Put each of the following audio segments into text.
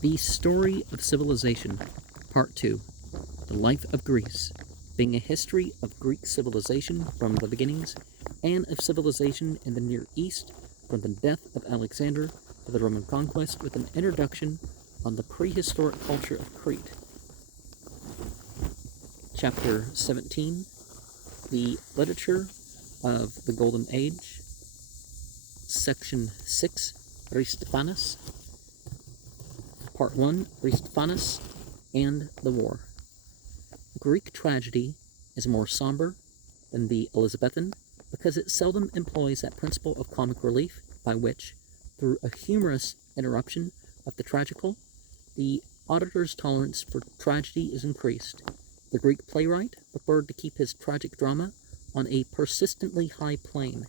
The Story of Civilization, Part 2. The Life of Greece, being a history of Greek civilization from the beginnings, and of civilization in the Near East from the death of Alexander to the Roman conquest, with an introduction on the prehistoric culture of Crete. Chapter 17, The Literature of the Golden Age. Section 6, Aristophanes. Part 1, Aristophanes and the War. Greek tragedy is more somber than the Elizabethan because it seldom employs that principle of comic relief by which, through a humorous interruption of the tragical, the auditor's tolerance for tragedy is increased. The Greek playwright preferred to keep his tragic drama on a persistently high plane,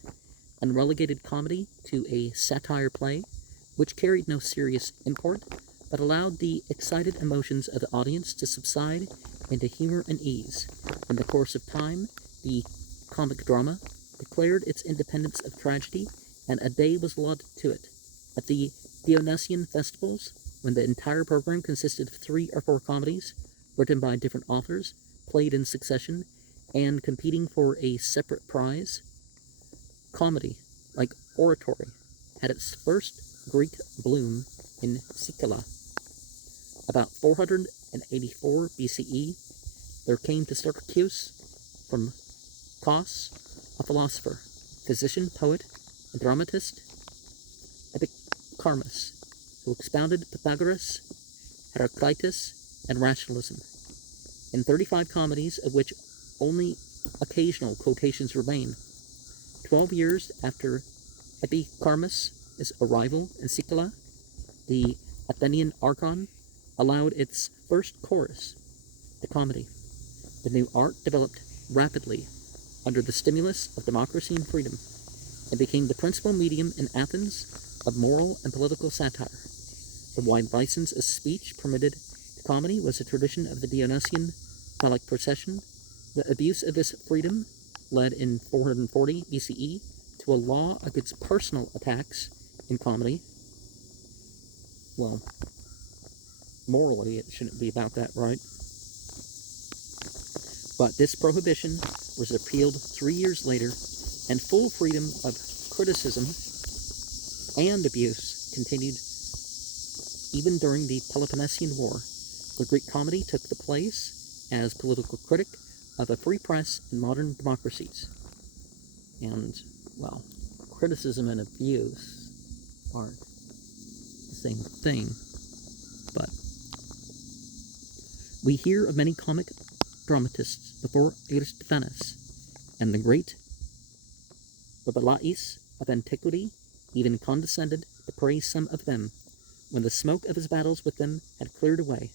and relegated comedy to a satire play, which carried no serious import, but allowed the excited emotions of the audience to subside into humor and ease. In the course of time, the comic drama declared its independence of tragedy, and a day was allotted to it. At the Dionysian festivals, when the entire program consisted of 3 or 4 comedies, written by different authors, played in succession, and competing for a separate prize, comedy, like oratory, had its first Greek bloom in Sicily. About 484 BCE, there came to Syracuse from Kos, a philosopher, physician, poet, and dramatist, Epicharmus, who expounded Pythagoras, Heraclitus, and rationalism. In 35 comedies, of which only occasional quotations remain, 12 years after Epicharmus' arrival in Sicily, the Athenian Archon allowed its first chorus, the comedy. The new art developed rapidly under the stimulus of democracy and freedom, and became the principal medium in Athens of moral and political satire. The wide license of speech permitted to comedy was a tradition of the Dionysian phallic procession. The abuse of this freedom led in 440 BCE to a law against personal attacks in comedy. Well, morally, it shouldn't be about that, right? But this prohibition was repealed 3 years later, and full freedom of criticism and abuse continued even during the Peloponnesian War. The Greek comedy took the place as political critic of a free press in modern democracies. And, well, criticism and abuse aren't the same thing, but we hear of many comic dramatists before Aristophanes, and the great Rabelais of antiquity even condescended to praise some of them, when the smoke of his battles with them had cleared away.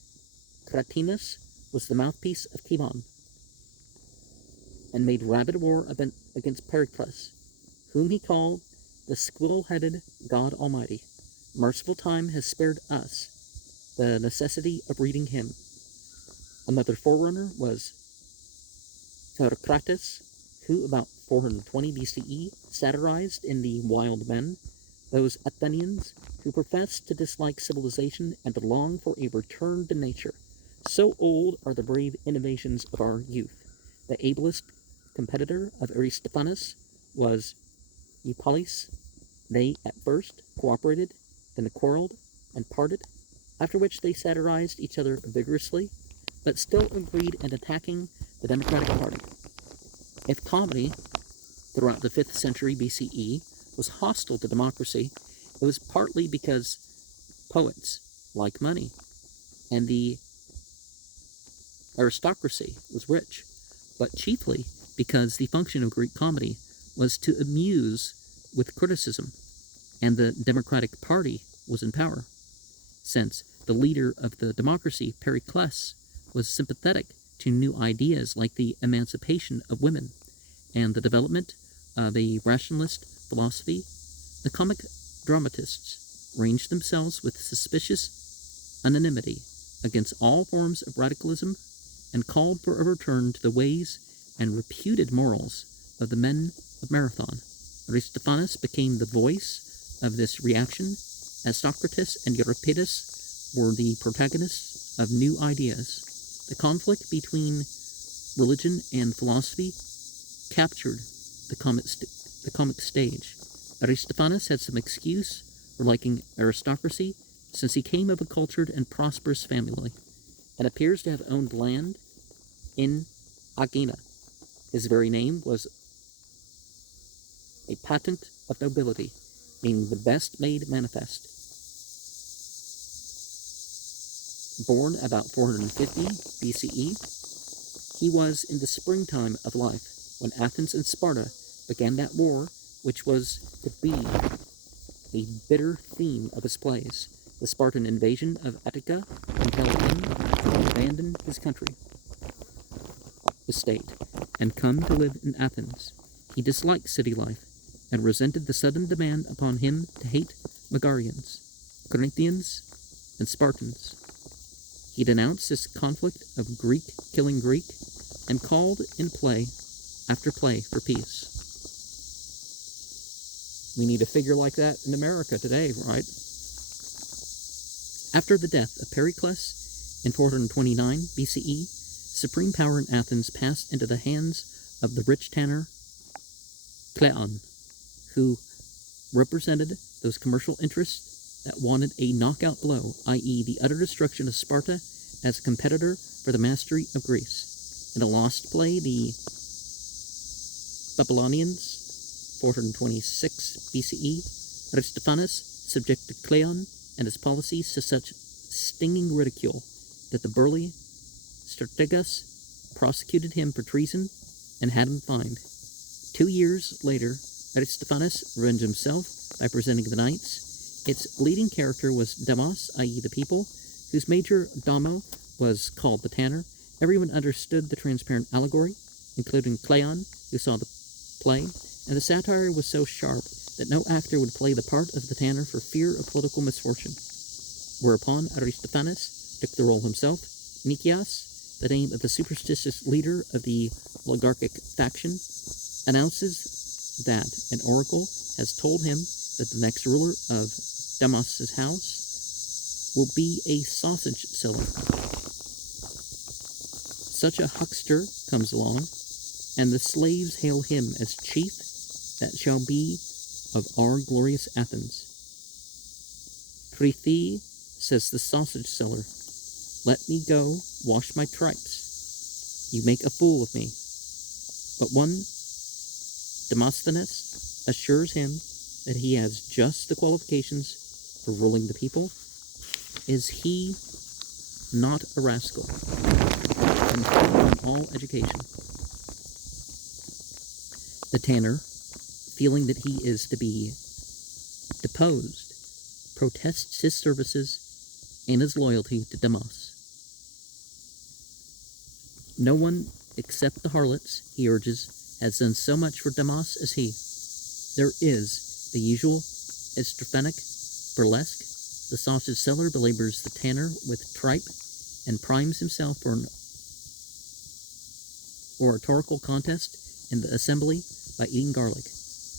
Cratinus was the mouthpiece of Cimon, and made rabid war against Pericles, whom he called the squirrel-headed God Almighty. Merciful time has spared us the necessity of reading him. Another forerunner was Heraclitus, who about 420 BCE satirized in The Wild Men those Athenians who professed to dislike civilization and to long for a return to nature. So old are the brave innovations of our youth. The ablest competitor of Aristophanes was Eupolis. They at first cooperated, then quarreled and parted, after which they satirized each other vigorously, but still agreed in attacking the Democratic Party. If comedy, throughout the 5th century BCE, was hostile to democracy, it was partly because poets like money, and the aristocracy was rich, but chiefly because the function of Greek comedy was to amuse with criticism, and the Democratic Party was in power, since the leader of the democracy, Pericles, was sympathetic to new ideas like the emancipation of women and the development of a rationalist philosophy. The comic dramatists ranged themselves with suspicious anonymity against all forms of radicalism, and called for a return to the ways and reputed morals of the men of Marathon. Aristophanes became the voice of this reaction, as Socrates and Euripides were the protagonists of new ideas. The conflict between religion and philosophy captured the comic stage. Aristophanes had some excuse for liking aristocracy, since he came of a cultured and prosperous family, and appears to have owned land in Aegina. His very name was a patent of nobility, meaning the best made manifest. Born about 450 BCE, he was in the springtime of life when Athens and Sparta began that war which was to be a bitter theme of his plays. The Spartan invasion of Attica compelled him to abandon his country, estate, and come to live in Athens. He disliked city life and resented the sudden demand upon him to hate Megarians, Corinthians, and Spartans. He denounced this conflict of Greek killing Greek and called in play after play for peace. We need a figure like that in America today, right? After the death of Pericles in 429 BCE, supreme power in Athens passed into the hands of the rich tanner Cleon, who represented those commercial interests that wanted a knockout blow, i.e. the utter destruction of Sparta as a competitor for the mastery of Greece. In a lost play, the Babylonians, 426 BCE, Aristophanes subjected Cleon and his policies to such stinging ridicule that the burly Strategas prosecuted him for treason and had him fined. 2 years later, Aristophanes revenged himself by presenting the knights. Its leading character was Demos, i.e. the people, whose major domo was called the tanner. Everyone understood the transparent allegory, including Cleon, who saw the play, and the satire was so sharp that no actor would play the part of the tanner for fear of political misfortune. Whereupon Aristophanes took the role himself. Nicias, the name of the superstitious leader of the oligarchic faction, announces that an oracle has told him that the next ruler of Damas's house will be a sausage seller. Such a huckster comes along, and the slaves hail him as chief that shall be of our glorious Athens. Prithee, says the sausage seller, let me go wash my tripes. You make a fool of me. But one, Demosthenes, assures him that he has just the qualifications for ruling the people. Is he not a rascal and free from all education? The tanner, feeling that he is to be deposed, protests his services and his loyalty to Demos. No one except the harlots, he urges, has done so much for Demos as he. There is the usual Estraphanic burlesque. The sausage seller belabors the tanner with tripe and primes himself for an oratorical contest in the assembly by eating garlic.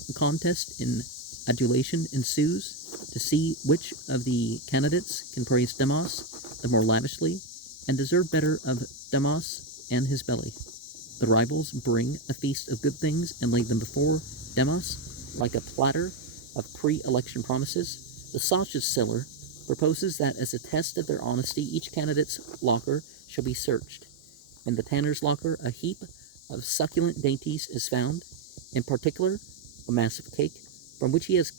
A contest in adulation ensues to see which of the candidates can praise Demos the more lavishly and deserve better of Demos and his belly. The rivals bring a feast of good things and lay them before Demos like a platter of pre-election promises. The sausage seller proposes that as a test of their honesty, each candidate's locker shall be searched. In the tanner's locker, a heap of succulent dainties is found, in particular, a massive cake, from which he has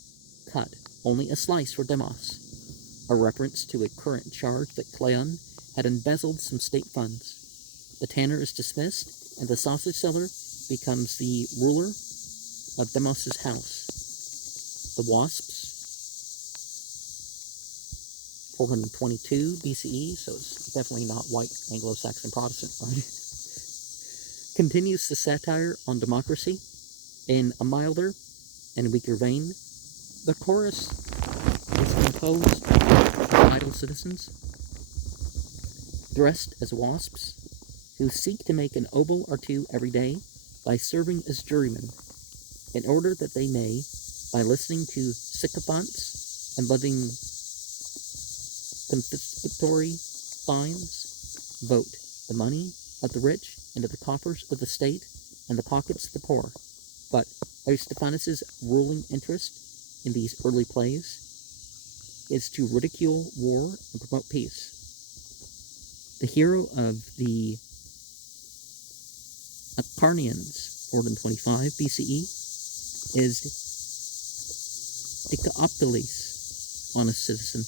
cut only a slice for Demos, a reference to a current charge that Cleon had embezzled some state funds. The tanner is dismissed, and the sausage seller becomes the ruler of Demos's house. The wasps, 422 BCE, so it's definitely not white Anglo-Saxon Protestant, right? Continues the satire on democracy in a milder and weaker vein. The chorus is composed of idle citizens dressed as wasps who seek to make an oboe or two every day by serving as jurymen, in order that they may, by listening to sycophants and letting confiscatory fines, vote the money of the rich into the coffers of the state and the pockets of the poor. But Aristophanes' ruling interest in these early plays is to ridicule war and promote peace. The hero of the Acarnanians, 425 BCE, is Dicaeopolis, honest citizen,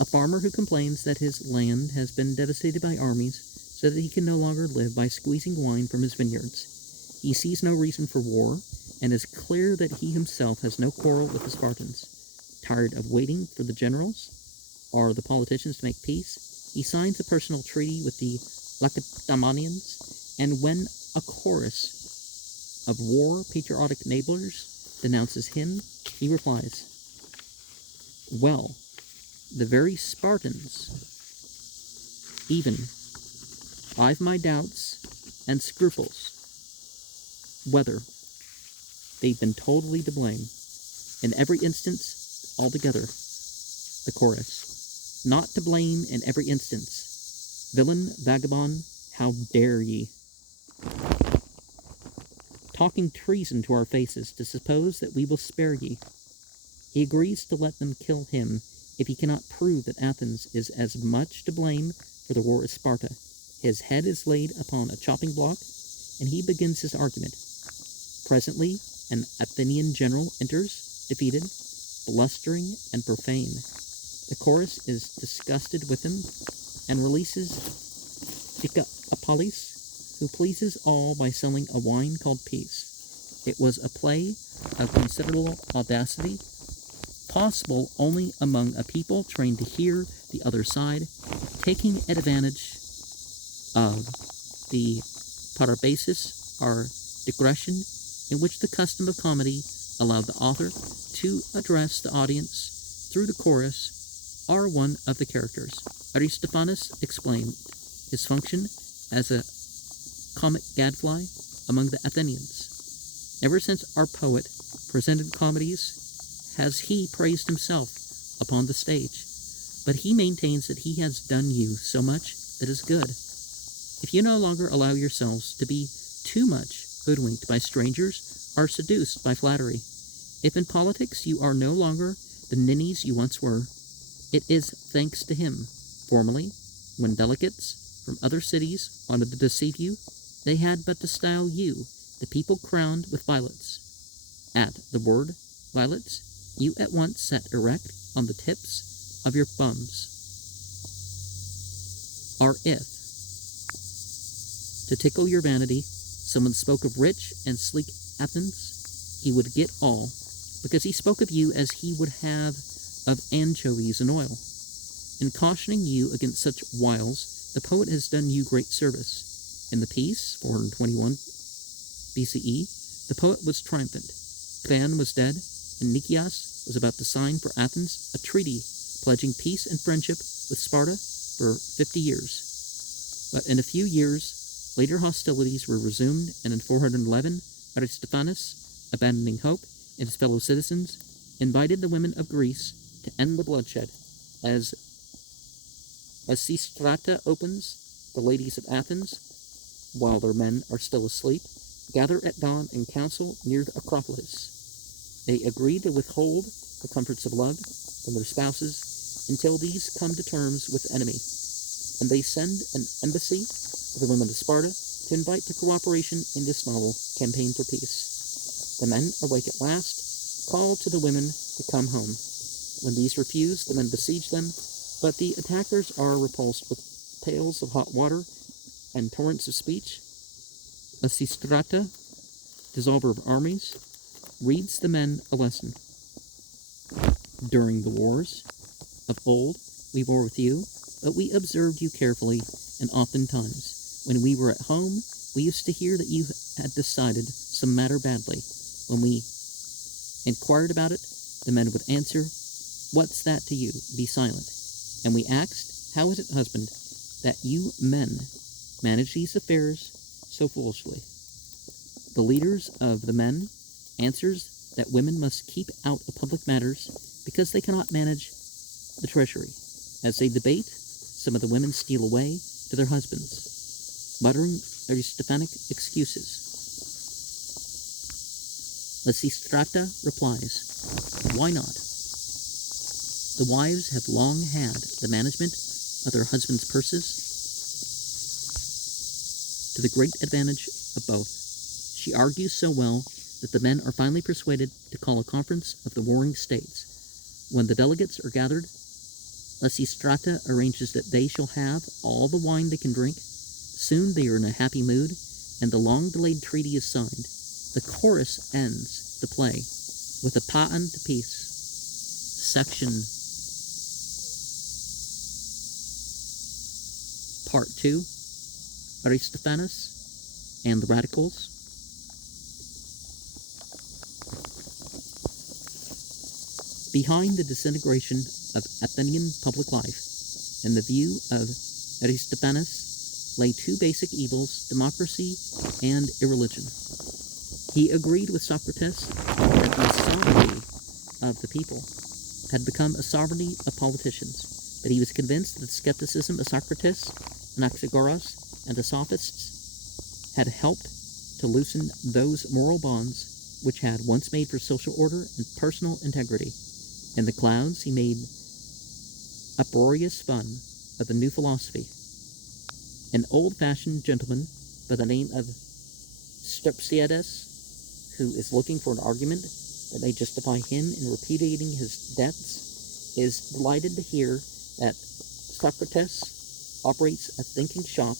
a farmer who complains that his land has been devastated by armies so that he can no longer live by squeezing wine from his vineyards. He sees no reason for war, and is clear that he himself has no quarrel with the Spartans. Tired of waiting for the generals or the politicians to make peace, he signs a personal treaty with the Lacedaemonians, and when a chorus of war patriotic neighbors denounces him, he replies, "Well, the very Spartans, even I've my doubts and scruples whether they've been totally to blame. In every instance, altogether." The chorus, "Not to blame in every instance. Villain, vagabond, how dare ye? Talking treason to our faces to suppose that we will spare ye." He agrees to let them kill him if he cannot prove that Athens is as much to blame for the war as Sparta. His head is laid upon a chopping block, and he begins his argument. Presently, an Athenian general enters, defeated, blustering, and profane. The chorus is disgusted with him, and releases Dicaeopolis, who pleases all by selling a wine called Peace. It was a play of considerable audacity, possible only among a people trained to hear the other side, taking advantage of the parabasis or digression, in which the custom of comedy allowed the author to address the audience through the chorus or one of the characters. Aristophanes explained his function as a comic gadfly among the Athenians. Ever since our poet presented comedies, has he praised himself upon the stage, but he maintains that he has done you so much that is good. If you no longer allow yourselves to be too much hoodwinked by strangers or seduced by flattery, if in politics you are no longer the ninnies you once were, it is thanks to him. Formerly, when delegates from other cities wanted to deceive you, they had but to style you the people crowned with violets. At the word violets, you at once sat erect on the tips of your bums. Or if, to tickle your vanity, someone spoke of rich and sleek Athens, he would get all, because he spoke of you as he would have of anchovies and oil. In cautioning you against such wiles, the poet has done you great service. In the piece, 421 BCE, the poet was triumphant. Pan was dead, and Nicias was about to sign for Athens a treaty pledging peace and friendship with Sparta for 50 years. But in a few years, later hostilities were resumed, and in 411, Aristophanes, abandoning hope in his fellow citizens, invited the women of Greece to end the bloodshed. As Sistrata opens, the ladies of Athens, while their men are still asleep, gather at dawn in council near the Acropolis. They agree to withhold the comforts of love from their spouses until these come to terms with the enemy, and they send an embassy to the women of Sparta to invite to cooperation in this novel campaign for peace. The men, awake at last, call to the women to come home. When these refuse, the men besiege them, but the attackers are repulsed with pails of hot water and torrents of speech. Lysistrata, dissolver of armies, reads the men a lesson. During the wars of old, we bore with you, but we observed you carefully, and oftentimes, when we were at home, we used to hear that you had decided some matter badly. When we inquired about it, the men would answer, "What's that to you? Be silent." And we asked, "How is it, husband, that you men manage these affairs so foolishly?" The leaders of the men answers that women must keep out of public matters because they cannot manage the treasury. As they debate, some of the women steal away to their husbands, muttering Aristophanic excuses. Lysistrata replies, "Why not? The wives have long had the management of their husbands' purses, to the great advantage of both. She argues so well that the men are finally persuaded to call a conference of the warring states. When the delegates are gathered, Lysistrata arranges that they shall have all the wine they can drink. Soon they are in a happy mood, and the long-delayed treaty is signed. The chorus ends the play with a paean to peace." Section Part 2, Aristophanes and the Radicals. Behind the disintegration of Athenian public life, in the view of Aristophanes, lay two basic evils, democracy and irreligion. He agreed with Socrates that the sovereignty of the people had become a sovereignty of politicians, but he was convinced that the skepticism of Socrates, Anaxagoras, and the sophists had helped to loosen those moral bonds which had once made for social order and personal integrity. In the clouds he made uproarious fun of the new philosophy. An old-fashioned gentleman by the name of Strepsiades, who is looking for an argument that may justify him in repudiating his debts, is delighted to hear that Socrates operates a thinking shop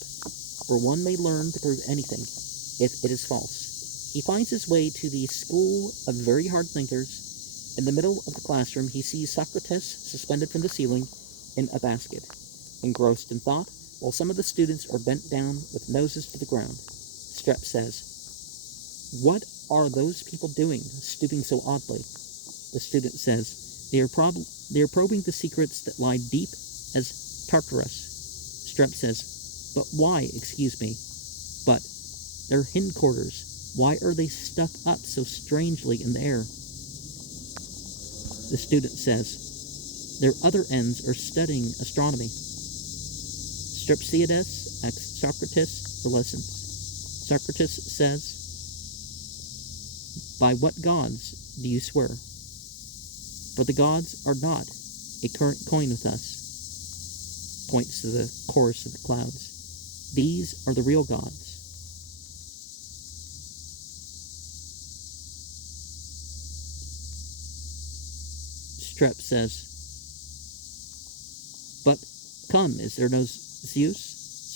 where one may learn to prove anything if it is false. He finds his way to the school of very hard thinkers. In the middle of the classroom, he sees Socrates suspended from the ceiling in a basket, engrossed in thought, while some of the students are bent down with noses to the ground. Strep says, "What are those people doing, stooping so oddly?" The student says, They are probing the secrets that lie deep as Tartarus." Strep says, "But why, excuse me? But their hindquarters, why are they stuck up so strangely in the air?" The student says, "Their other ends are studying astronomy." Strepsiades asks Socrates for lessons. Socrates says, "By what gods do you swear? For the gods are not a current coin with us." Points to the chorus of the clouds. "These are the real gods." Strep says, "But come, is there no Zeus?"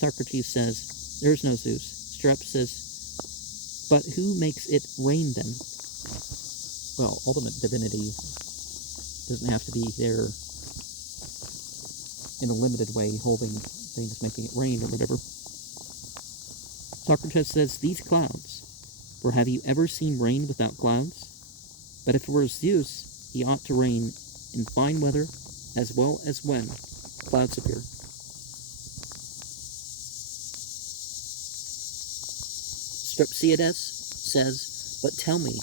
Socrates says, "There is no Zeus." Strep says, "But who makes it rain then?" Well, ultimate divinity doesn't have to be there in a limited way, holding things, making it rain or whatever. Socrates says, "These clouds, for have you ever seen rain without clouds? But if it were Zeus, he ought to rain in fine weather as well as when clouds appear." Strepsiades says, "But tell me,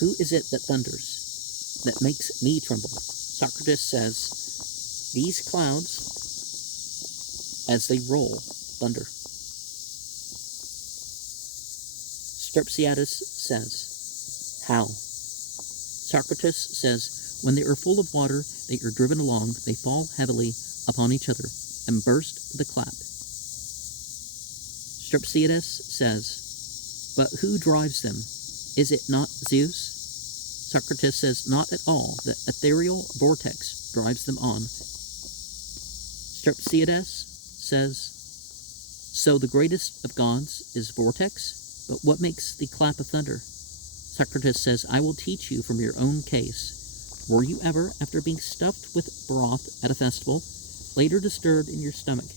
who is it that thunders, that makes me tremble?" Socrates says, "These clouds, as they roll, thunder." Strepsiades says, "How?" Socrates says, "When they are full of water, they are driven along, they fall heavily upon each other, and burst with a clap." Strepsiades says, "But who drives them? Is it not Zeus?" Socrates says, "Not at all. The ethereal vortex drives them on." Strepsiades says, "So the greatest of gods is vortex? But what makes the clap of thunder?" Socrates says, "I will teach you from your own case. Were you ever, after being stuffed with broth at a festival, later disturbed in your stomach,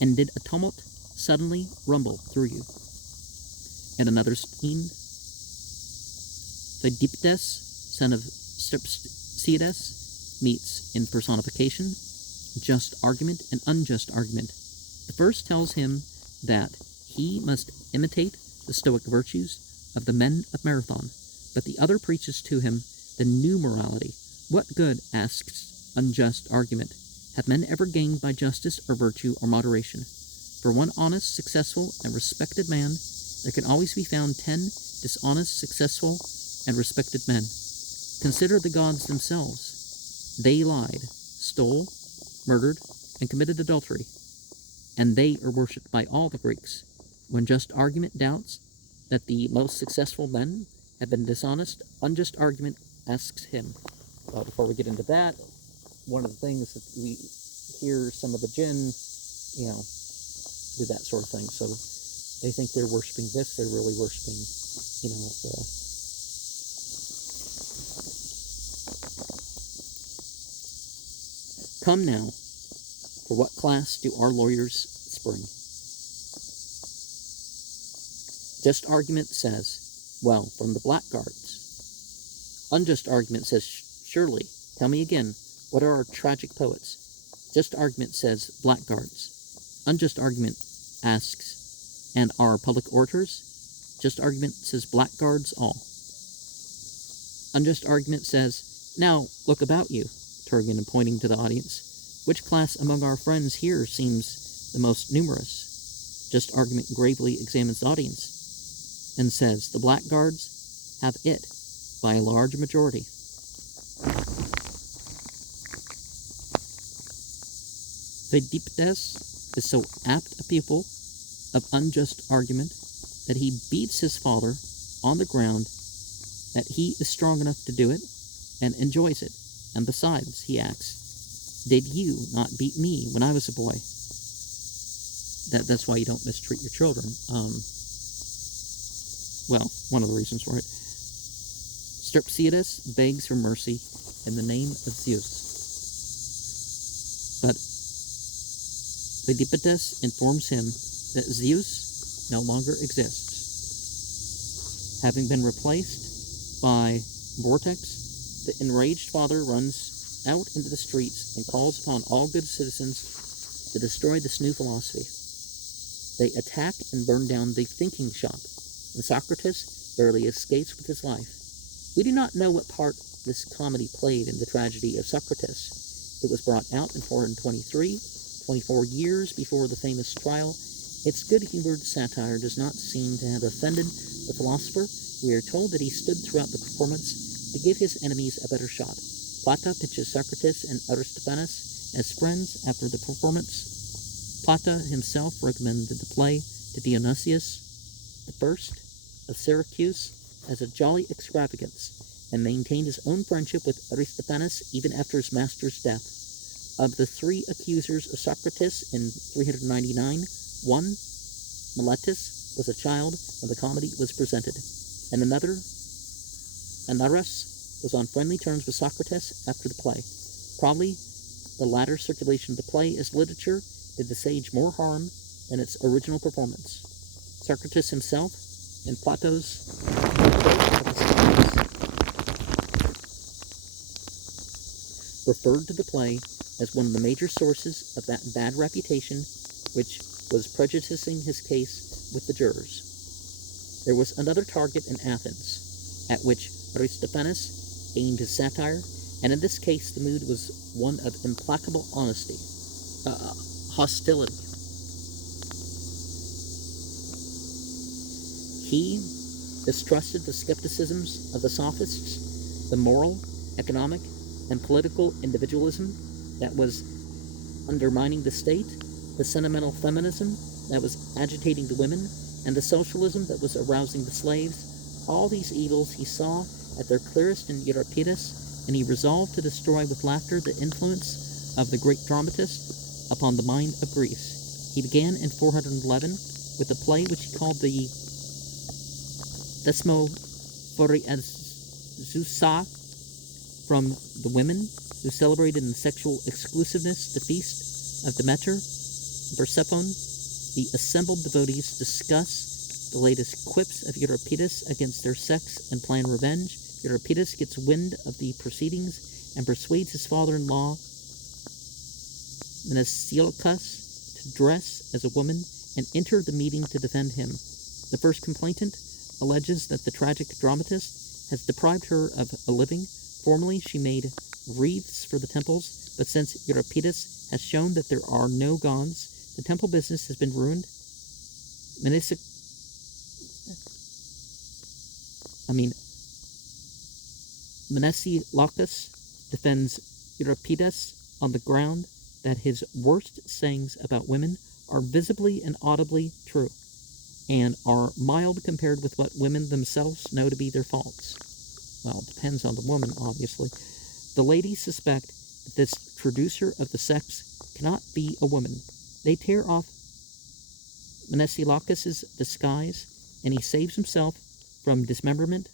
and did a tumult suddenly rumble through you?" In another scene, Phidippides, son of Strepsiades, meets in personification just argument and unjust argument. The first tells him that he must imitate the Stoic virtues of the men of Marathon, but the other preaches to him the new morality. "What good," asks unjust argument, Have men ever gained by justice or virtue or moderation? For one honest, successful, and respected man, there can always be found 10 dishonest, successful, and respected men. Consider the gods themselves. They lied, stole, murdered, and committed adultery, and they are worshipped by all the Greeks. When just argument doubts that the most successful men have been dishonest, unjust argument asks him. Before we get into that, one of the things that we hear some of the jinn, do that sort of thing. So they think they're worshiping this, they're really worshiping, the... Come now, for what class do our lawyers spring? Just argument says, well, from the blackguards. Unjust argument says, surely. Tell me again, what are our tragic poets? Just argument says, blackguards. Unjust argument asks, and our public orators? Just argument says, blackguards all. Unjust argument says, now look about you, Turgan and pointing to the audience. Which class among our friends here seems the most numerous? Just argument gravely examines the audience and says, the blackguards have it by a large majority. Pheidippides is so apt a pupil of unjust argument that he beats his father on the ground, that he is strong enough to do it and enjoys it. And besides, he asks, did you not beat me when I was a boy? That's why you don't mistreat your children. One of the reasons for it. Strepsiades begs for mercy in the name of Zeus. But Pheidippides informs him that Zeus no longer exists. Having been replaced by Vortex, the enraged father runs out into the streets and calls upon all good citizens to destroy this new philosophy. They attack and burn down the thinking shop, and Socrates barely escapes with his life. We do not know what part this comedy played in the tragedy of Socrates. It was brought out in 423, 24 years before the famous trial. Its good-humored satire does not seem to have offended the philosopher. We are told that he stood throughout the performance to give his enemies a better shot. Plata pitches Socrates and Aristophanes as friends after the performance. Plata himself recommended the play to Dionysius I of Syracuse as a jolly extravagance, and maintained his own friendship with Aristophanes even after his master's death. Of the three accusers of Socrates in 399, one, Miletus, was a child when the comedy was presented, and another, Anarus, was on friendly terms with Socrates after the play. Probably the latter circulation of the play as literature did the sage more harm than its original performance. Socrates himself, in Plato's referred to the play as one of the major sources of that bad reputation which was prejudicing his case with the jurors. There was another target in Athens, at which Aristophanes aimed his satire, and in this case the mood was one of implacable hostility. He distrusted the skepticisms of the sophists, the moral, economic, and political individualism that was undermining the state, the sentimental feminism that was agitating the women, and the socialism that was arousing the slaves. All these evils he saw at their clearest in Euripides, and he resolved to destroy with laughter the influence of the great dramatist upon the mind of Greece. He began in 411 with a play which he called the Desmophoriazousa, from the women who celebrated in sexual exclusiveness the feast of Demeter and Persephone. The assembled devotees discuss the latest quips of Euripides against their sex and plan revenge. Euripides gets wind of the proceedings and persuades his father-in-law Mnesilochus to dress as a woman and enter the meeting to defend him. The first complainant alleges that the tragic dramatist has deprived her of a living. Formerly she made wreaths for the temples, but since Euripides has shown that there are no gods. The temple business has been ruined. Mnesilachus defends Euripides on the ground that his worst sayings about women are visibly and audibly true, and are mild compared with what women themselves know to be their faults. Well, it depends on the woman, obviously. The ladies suspect that this traducer of the sex cannot be a woman. They tear off Mnesilachus's disguise, and he saves himself from dismemberment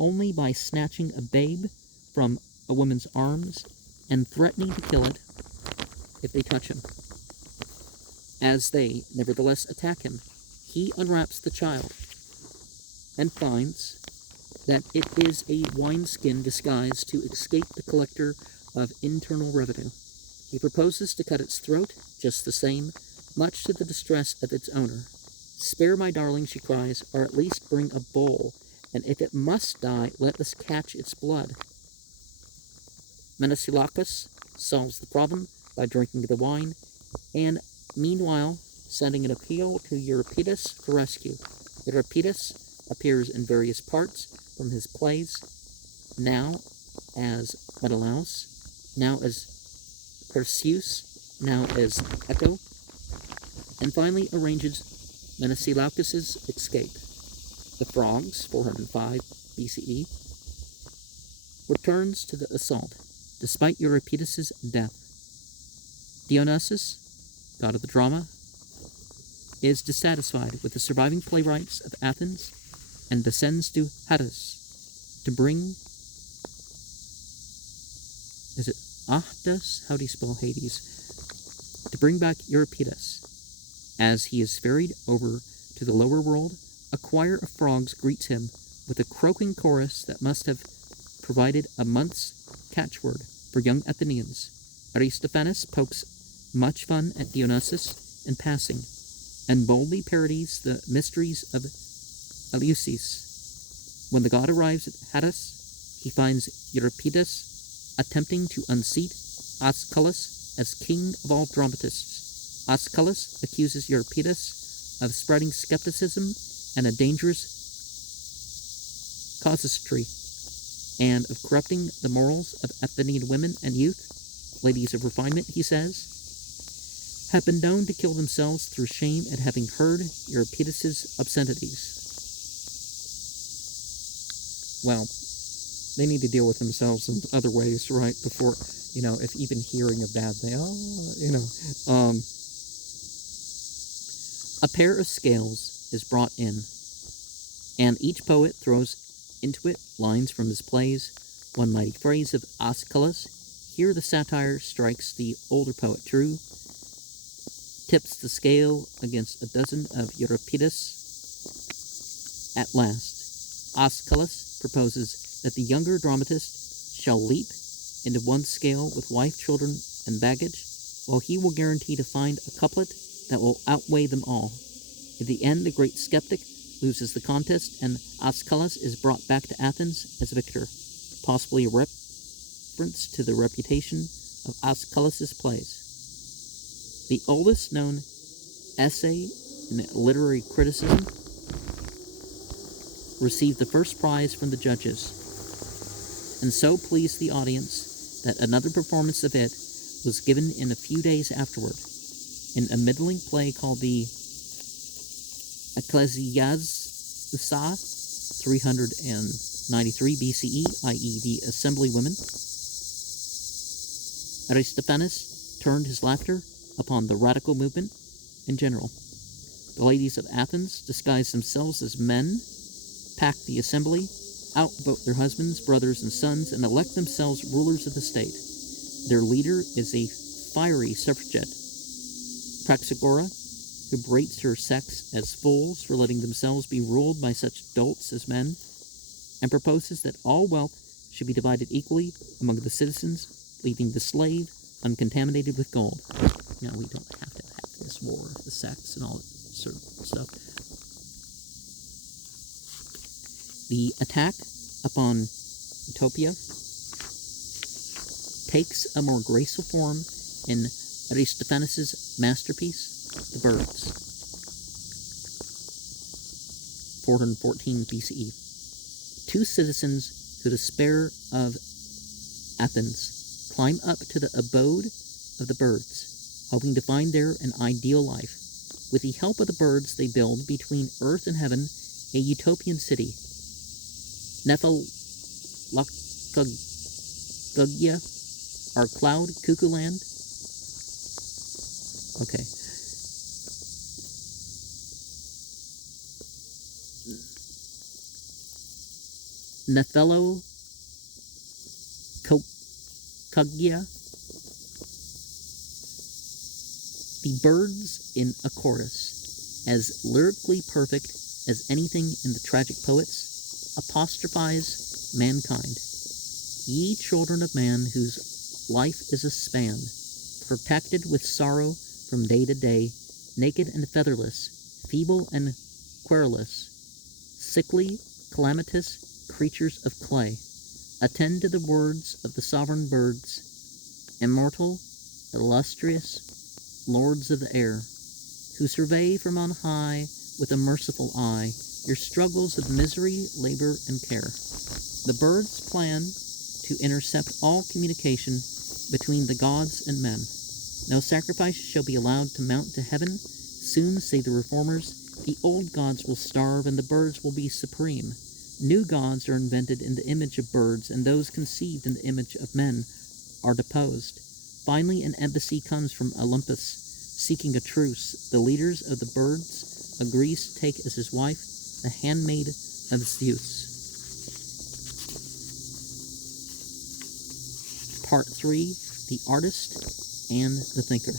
only by snatching a babe from a woman's arms and threatening to kill it if they touch him. As they nevertheless attack him, he unwraps the child and finds that it is a wineskin disguised to escape the collector of internal revenue. He proposes to cut its throat just the same, much to the distress of its owner. "Spare my darling," she cries, "or at least bring a bowl, and if it must die, let us catch its blood." Mnesilachus solves the problem by drinking the wine, and meanwhile sending an appeal to Euripides for rescue. Euripides appears in various parts from his plays, now as Menelaus, now as Perseus, now as Echo, and finally arranges Mnesilachus's escape. The frogs, 405 BCE, returns to the assault, despite Euripides' death. Dionysus, god of the drama, is dissatisfied with the surviving playwrights of Athens and descends to Hades to bring... Is it Ahdes? How do you spell Hades? To bring back Euripides. As he is ferried over to the lower world, a choir of frogs greets him with a croaking chorus that must have provided a month's catchword for young Athenians. Aristophanes pokes much fun at Dionysus in passing, and boldly parodies the mysteries of Eleusis. When the god arrives at Hades, he finds Euripides attempting to unseat Ascalus as king of all dramatists. Ascalus accuses Euripides of spreading skepticism and a dangerous casuistry, and of corrupting the morals of Athenian women and youth. Ladies of refinement, he says, have been known to kill themselves through shame at having heard Euripides' obscenities. Well, they need to deal with themselves in other ways, right? Before, if even hearing a bad thing, a pair of scales is brought in, and each poet throws into it lines from his plays, one mighty phrase of Ascalus. Here the satire strikes the older poet true, tips the scale against a dozen of Euripides. At last, Ascalus proposes that the younger dramatist shall leap into one scale with wife, children, and baggage, while he will guarantee to find a couplet that will outweigh them all. In the end, the great skeptic loses the contest, and Ascalus is brought back to Athens as victor, possibly a reference to the reputation of Ascalus's plays. The oldest known essay in literary criticism received the first prize from the judges, and so pleased the audience that another performance of it was given in a few days afterward, in a middling play called the Ecclesiazza, 393 BCE, i.e. the Assemblywomen. Aristophanes turned his laughter upon the radical movement in general. The ladies of Athens disguise themselves as men, pack the assembly, outvote their husbands, brothers, and sons, and elect themselves rulers of the state. Their leader is a fiery suffragette, Praxagora, who berates her sex as fools for letting themselves be ruled by such dolts as men, and proposes that all wealth should be divided equally among the citizens, leaving the slave uncontaminated with gold. We don't have to have this war of the sex and all that sort of stuff. The attack upon Utopia takes a more graceful form in Aristophanes' masterpiece, The Birds, 414 BCE. Two citizens who despair of Athens climb up to the abode of the birds, hoping to find there an ideal life. With the help of the birds, they build, between earth and heaven, a utopian city. Nephalakagya, or Cloud Cuckoo Land. Okay. Nephalokagya. The birds in a chorus, as lyrically perfect as anything in the tragic poets, apostrophize mankind. Ye children of man, whose life is a span, protected with sorrow from day to day, naked and featherless, feeble and querulous, sickly, calamitous creatures of clay, attend to the words of the sovereign birds, immortal, illustrious, lords of the air, who survey from on high with a merciful eye your struggles of misery, labor, and care. The birds plan to intercept all communication between the gods and men. No sacrifice shall be allowed to mount to heaven. Soon, say the reformers, the old gods will starve and the birds will be supreme. New gods are invented in the image of birds, and those conceived in the image of men are deposed. Finally, an embassy comes from Olympus, seeking a truce. The leaders of the birds agrees to take as his wife the handmaid of Zeus. Part 3, The Artist and the Thinker.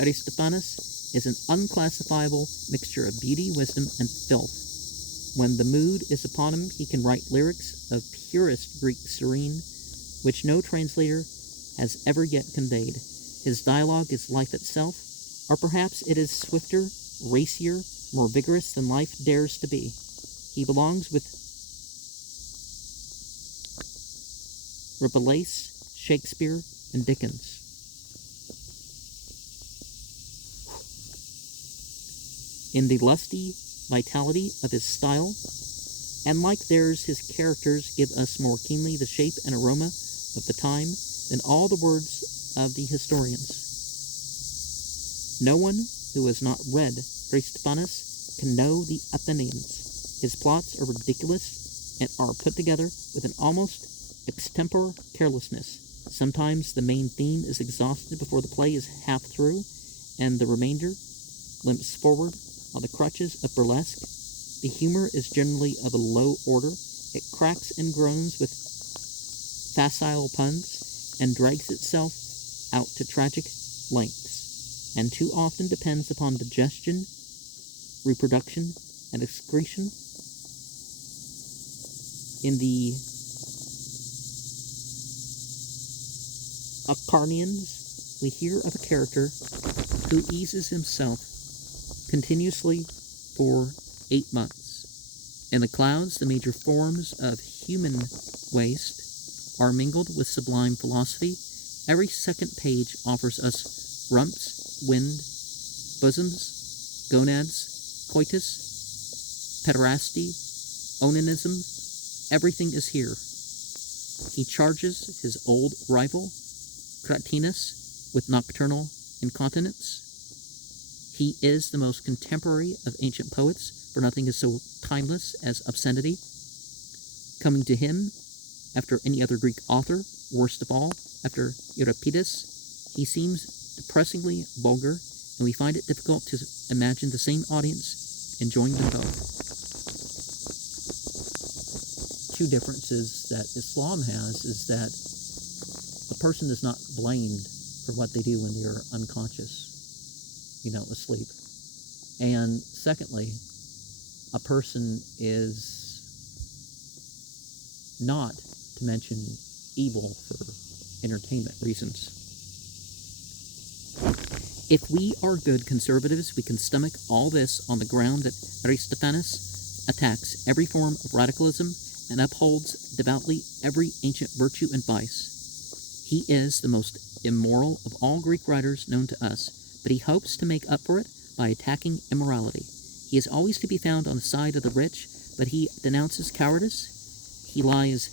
Aristophanes is an unclassifiable mixture of beauty, wisdom, and filth. When the mood is upon him, he can write lyrics of purest Greek serene, which no translator has ever yet conveyed. His dialogue is life itself, or perhaps it is swifter, racier, more vigorous than life dares to be. He belongs with Rabelais, Shakespeare, and Dickens. In the lusty vitality of his style, and like theirs, his characters give us more keenly the shape and aroma of the time than all the words of the historians. No one who has not read Aristophanes can know the Athenians. His plots are ridiculous and are put together with an almost extempore carelessness. Sometimes the main theme is exhausted before the play is half through, and the remainder limps forward on the crutches of burlesque. The humor is generally of a low order. It cracks and groans with facile puns, and drags itself out to tragic lengths, and too often depends upon digestion, reproduction, and excretion. In the Acarnanians, we hear of a character who eases himself continuously for 8 months. In the clouds, the major forms of human waste are mingled with sublime philosophy. Every second page offers us rumps, wind, bosoms, gonads, coitus, pederasty, onanism. Everything is here. He charges his old rival, Cratinus, with nocturnal incontinence. He is the most contemporary of ancient poets, for nothing is so timeless as obscenity. Coming to him, after any other Greek author, worst of all, after Euripides, he seems depressingly vulgar, and we find it difficult to imagine the same audience enjoying them both. Two differences that Islam has is that a person is not blamed for what they do when they're unconscious, asleep. And secondly, a person is not to mention evil for entertainment reasons. If we are good conservatives, we can stomach all this on the ground that Aristophanes attacks every form of radicalism and upholds devoutly every ancient virtue and vice. He is the most immoral of all Greek writers known to us, but he hopes to make up for it by attacking immorality. He is always to be found on the side of the rich, but he denounces cowardice. He lies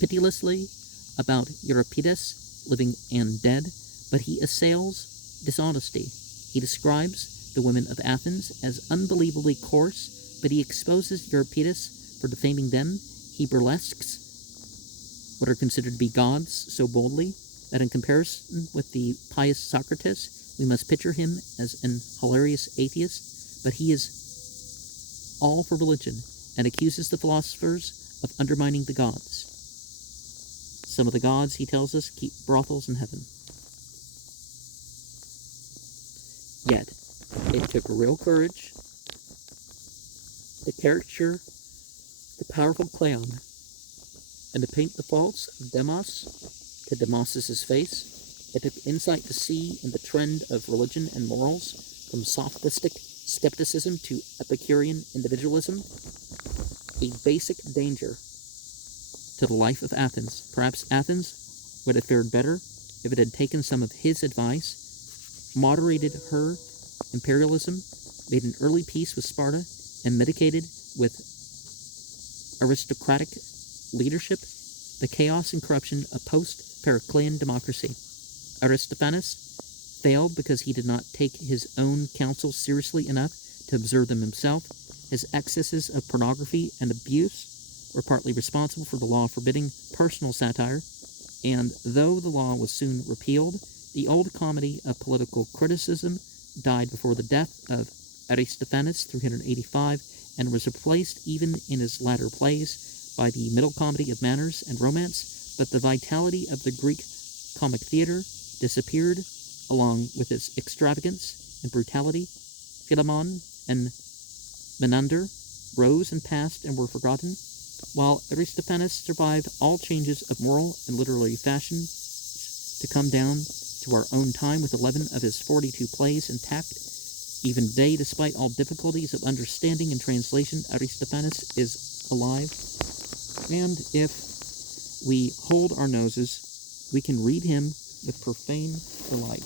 pitilessly about Euripides, living and dead, but he assails dishonesty. He describes the women of Athens as unbelievably coarse, but he exposes Euripides for defaming them. He burlesques what are considered to be gods so boldly that in comparison with the pious Socrates, we must picture him as an hilarious atheist, but he is all for religion and accuses the philosophers of undermining the gods. Some of the gods, he tells us, keep brothels in heaven. Yet, it took real courage to caricature the powerful Cleon and to paint the faults of Demos to Demos's face. It took insight to see in the trend of religion and morals, from sophistic skepticism to Epicurean individualism, a basic danger to the life of Athens. Perhaps Athens would have fared better if it had taken some of his advice, moderated her imperialism, made an early peace with Sparta, and mitigated with aristocratic leadership the chaos and corruption of post-Periclean democracy. Aristophanes failed because he did not take his own counsel seriously enough to observe them himself. His excesses of pornography and abuse were partly responsible for the law forbidding personal satire, and though the law was soon repealed, the old comedy of political criticism died before the death of Aristophanes 385 and was replaced even in his latter plays by the middle comedy of manners and romance, but the vitality of the Greek comic theater disappeared along with its extravagance and brutality. Philemon and Menander rose and passed and were forgotten, while Aristophanes survived all changes of moral and literary fashion to come down to our own time with 11 of his 42 plays intact. Even today, despite all difficulties of understanding and translation, Aristophanes is alive. And if we hold our noses, we can read him with profane delight.